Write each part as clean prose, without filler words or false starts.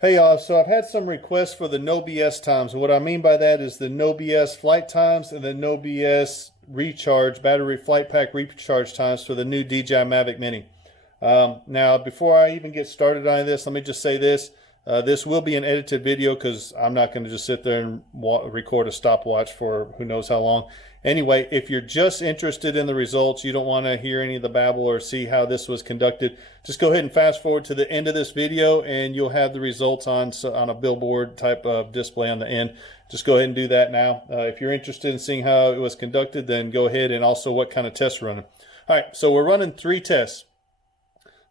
Hey y'all, so I've had some requests for the no BS times. And what I mean by that is the no BS flight times and the no BS recharge, battery flight pack recharge times for the new DJI Mavic Mini. Now, before I even get started on this, let me just say this. This will be an edited video because I'm not going to just sit there and record a stopwatch for who knows how long. Anyway, if you're just interested in the results, you don't want to hear any of the babble or see how this was conducted, just go ahead and fast forward to the end of this video and you'll have the results on a billboard type of display on the end. Just go ahead and do that now. If you're interested in seeing how it was conducted, then go ahead, and also what kind of tests we're running. All right, so we're running 3 tests.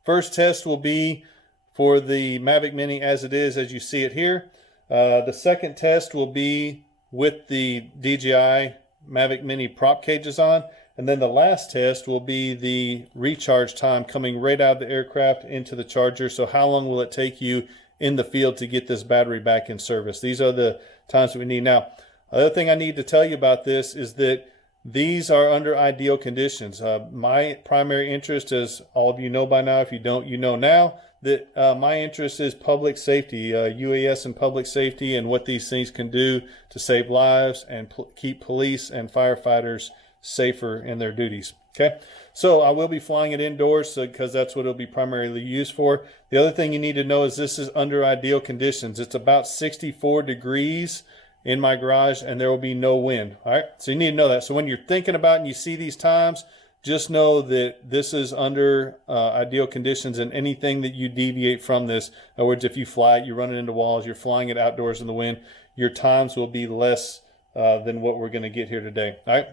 First test will be for the Mavic Mini as it is, as you see it here. The second test will be with the DJI Mavic Mini prop cages on. And then the last test will be the recharge time coming right out of the aircraft into the charger. So how long will it take you in the field to get this battery back in service? These are the times that we need. Now, other thing I need to tell you about this is that these are under ideal conditions. My primary interest, as all of you know by now, if you don't, you know now, that my interest is public safety, UAS and public safety, and what these things can do to save lives and keep police and firefighters safer in their duties. Okay, so I will be flying it indoors because that's what it'll be primarily used for. The other thing you need to know is this is under ideal conditions. It's about 64 degrees in my garage and there will be no wind. All right, so you need to know that. So when you're thinking about and you see these times, just know that this is under ideal conditions, and anything that you deviate from this, in other words, if you fly it, you're running into walls, you're flying it outdoors in the wind, your times will be less than what we're going to get here today. All right.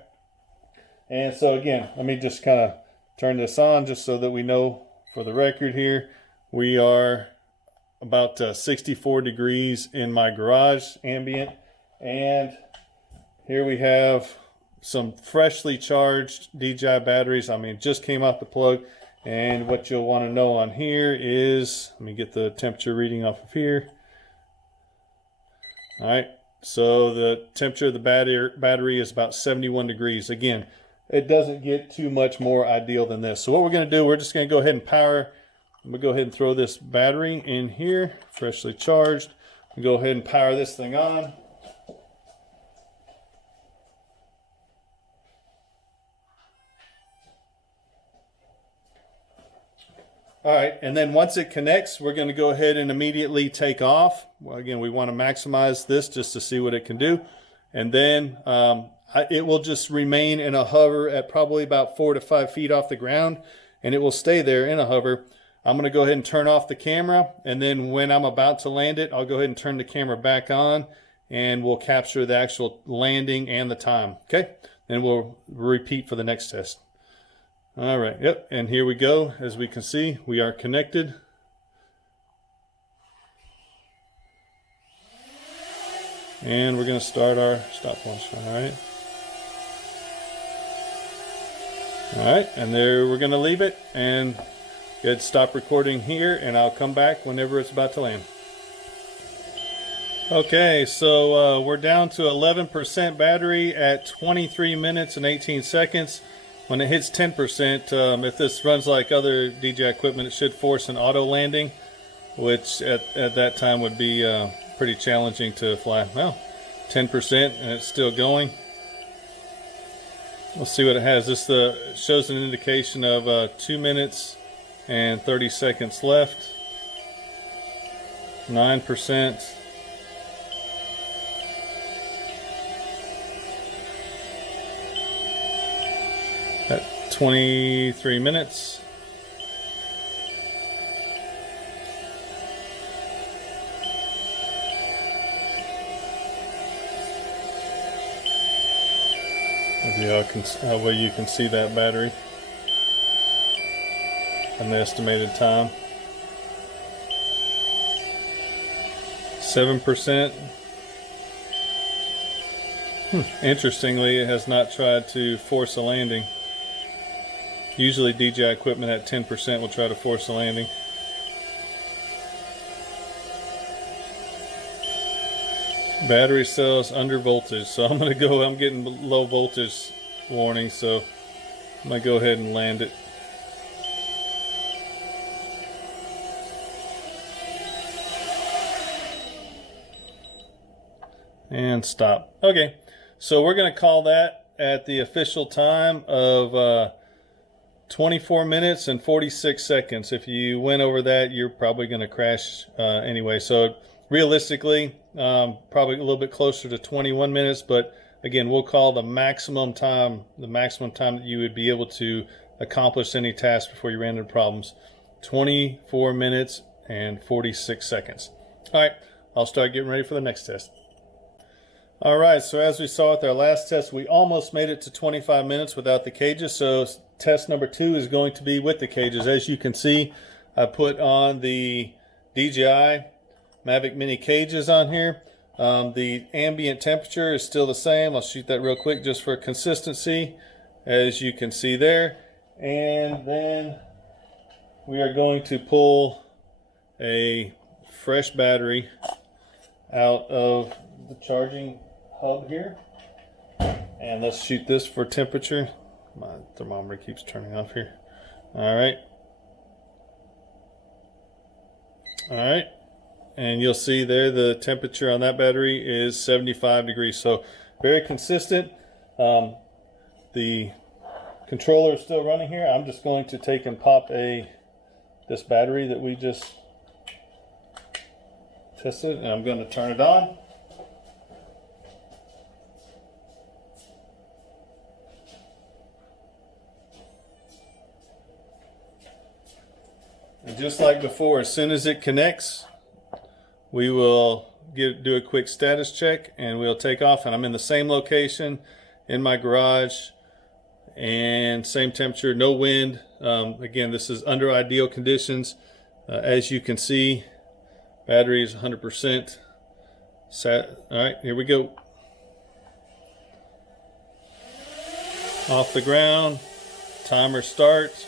And so again, let me just kind of turn this on just so that we know for the record here, we are about 64 degrees in my garage ambient. And here we have some freshly charged DJI batteries. I mean, just came out the plug. And what you'll want to know on here is, let me get the temperature reading off of here. All right, so the temperature of the battery is about 71 degrees. Again, it doesn't get too much more ideal than this. So what we're going to do, we're just going to go ahead and power. I'm going to go ahead and throw this battery in here, freshly charged. Go ahead and power this thing on. All right, and then once it connects, we're going to go ahead and immediately take off. Well, again, we want to maximize this just to see what it can do. And then it will just remain in a hover at probably about 4 to 5 feet off the ground, and it will stay there in a hover. I'm going to go ahead and turn off the camera, and then when I'm about to land it, I'll go ahead and turn the camera back on, and we'll capture the actual landing and the time. Okay, then we'll repeat for the next test. All right, yep, and here we go. As we can see, we are connected. And we're going to start our stopwatch, all right? All right, and there we're going to leave it, and go ahead, stop recording here, and I'll come back whenever it's about to land. Okay, so we're down to 11% battery at 23 minutes and 18 seconds. When it hits 10%, if this runs like other DJI equipment, it should force an auto landing, which at that time would be pretty challenging to fly. Well, 10% and it's still going. Let's see what it has. This shows an indication of 2 minutes and 30 seconds left. 9%. 23 minutes. How well you can see that battery. An estimated time. 7%. Interestingly, it has not tried to force a landing. Usually DJI equipment at 10% will try to force a landing. Battery cells under voltage. So I'm getting low voltage warning, so I'm gonna go ahead and land it. and stop. Okay, so we're going to call that at the official time of 24 minutes and 46 seconds. If you went over that, you're probably going to crash anyway. So realistically, probably a little bit closer to 21 minutes, but again, we'll call the maximum time that you would be able to accomplish any task before you ran into problems, 24 minutes and 46 seconds. All right, I'll start getting ready for the next test. All right, so as we saw with our last test, we almost made it to 25 minutes without the cages. So test number 2 is going to be with the cages. As you can see, I put on the DJI Mavic Mini cages on here. The ambient temperature is still the same. I'll shoot that real quick just for consistency, as you can see there. And then we are going to pull a fresh battery out of the charging hub here. And let's shoot this for temperature. My thermometer keeps turning off here. All right. All right. And you'll see there the temperature on that battery is 75 degrees. So very consistent. The controller is still running here. I'm just going to take and pop this battery that we just tested, and I'm going to turn it on. And just like before, as soon as it connects, we will do a quick status check and we'll take off. And I'm in the same location in my garage and same temperature, no wind. Again, this is under ideal conditions. As you can see, battery is 100% set. All right, here we go. Off the ground, timer starts.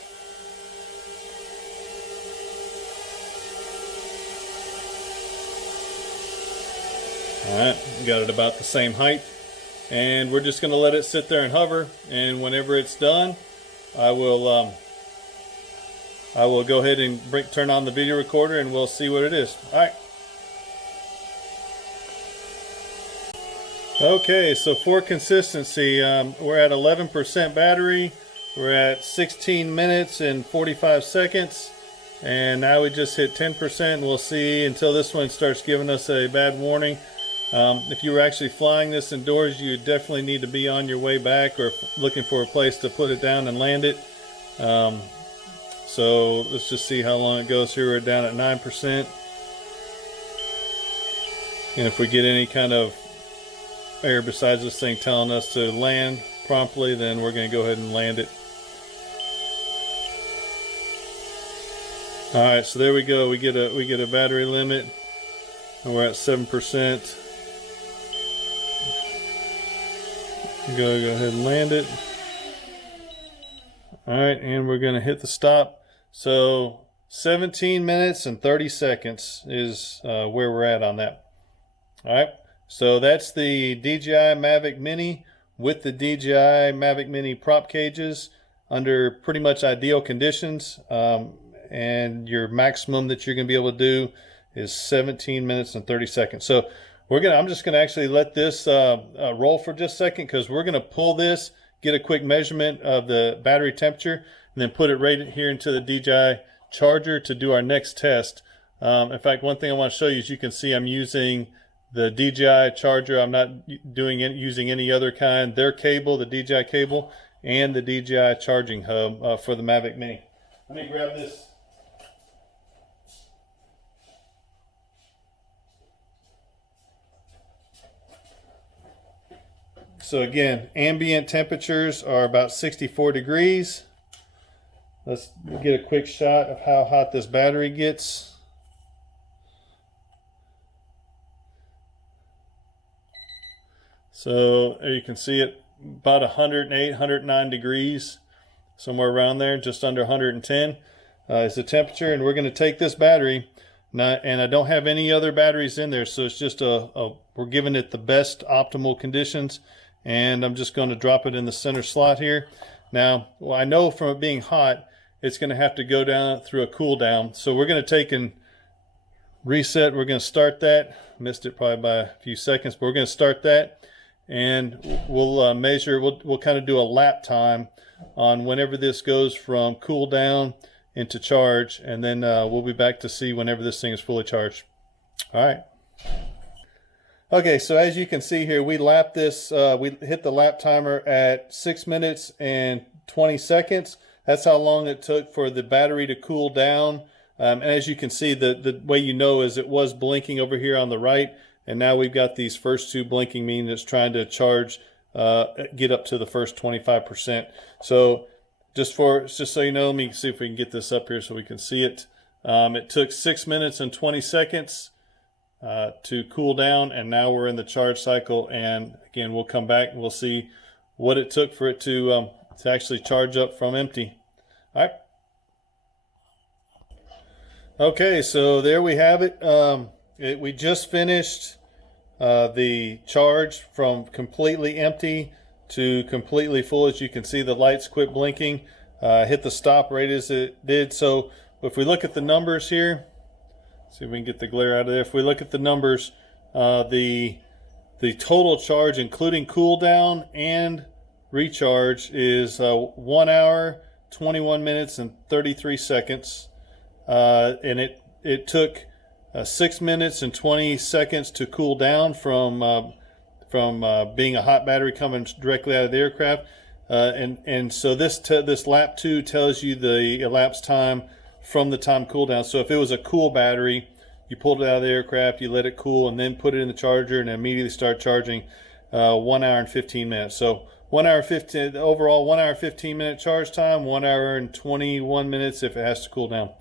All right, we got it about the same height, and we're just going to let it sit there and hover. And whenever it's done, I will go ahead and turn on the video recorder, and we'll see what it is. All right. Okay, so for consistency, we're at 11% battery. We're at 16 minutes and 45 seconds, and now we just hit 10%. And we'll see until this one starts giving us a bad warning. If you were actually flying this indoors, you definitely need to be on your way back or looking for a place to put it down and land it. So let's just see how long it goes here. We're down at 9%. And if we get any kind of error besides this thing telling us to land promptly, then we're going to go ahead and land it. All right, so there we go. We get a battery limit, and we're at 7%. Go ahead and land it. All right, and we're going to hit the stop. So 17 minutes and 30 seconds is where we're at on that. All right, so that's the DJI Mavic Mini with the DJI Mavic Mini prop cages under pretty much ideal conditions. And your maximum that you're going to be able to do is 17 minutes and 30 seconds. So I'm just going to actually let this roll for just a second, because we're going to pull this, get a quick measurement of the battery temperature, and then put it right here into the DJI charger to do our next test. In fact, one thing I want to show you is you can see I'm using the DJI charger. I'm not using any other kind. Their cable, the DJI cable, and the DJI charging hub for the Mavic Mini. Let me grab this. So again, ambient temperatures are about 64 degrees. Let's get a quick shot of how hot this battery gets. So there you can see it, about 108, 109 degrees, somewhere around there, just under 110 is the temperature. And we're going to take this battery, and I don't have any other batteries in there, so it's just we're giving it the best optimal conditions. And I'm just going to drop it in the center slot here. Now, I know from it being hot, it's going to have to go down through a cool down. So we're going to take and reset. We're going to start that. Missed it probably by a few seconds, but we're going to start that, and we'll measure. We'll kind of do a lap time on whenever this goes from cool down into charge, and then we'll be back to see whenever this thing is fully charged. All right. Okay, so as you can see here, we lapped this. We hit the lap timer at 6 minutes and 20 seconds. That's how long it took for the battery to cool down. And as you can see, the way you know is it was blinking over here on the right, and now we've got these first two blinking, meaning it's trying to charge, get up to the first 25%. So just so you know, let me see if we can get this up here so we can see it. It took 6 minutes and 20 seconds to cool down, and now we're in the charge cycle. And again, we'll come back and we'll see what it took for it to actually charge up from empty. All right. Okay, so there we have it. We just finished the charge from completely empty to completely full. As you can see, the lights quit blinking, hit the stop right as it did. So if we look at the numbers here, see if we can get the glare out of there. If we look at the numbers, the total charge, including cool down and recharge, is 1 hour, 21 minutes, and 33 seconds. And it took 6 minutes and 20 seconds to cool down from being a hot battery coming directly out of the aircraft. And so this lap 2 tells you the elapsed time from the time cool down. So if it was a cool battery, you pulled it out of the aircraft, you let it cool, and then put it in the charger and immediately start charging. 1 hour and 15 minutes. So 1 hour 15 overall, 1 hour 15 minute charge time, 1 hour and 21 minutes if it has to cool down.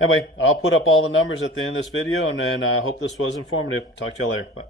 Anyway, I'll put up all the numbers at the end of this video, and then I hope this was informative. Talk to y'all later. Bye.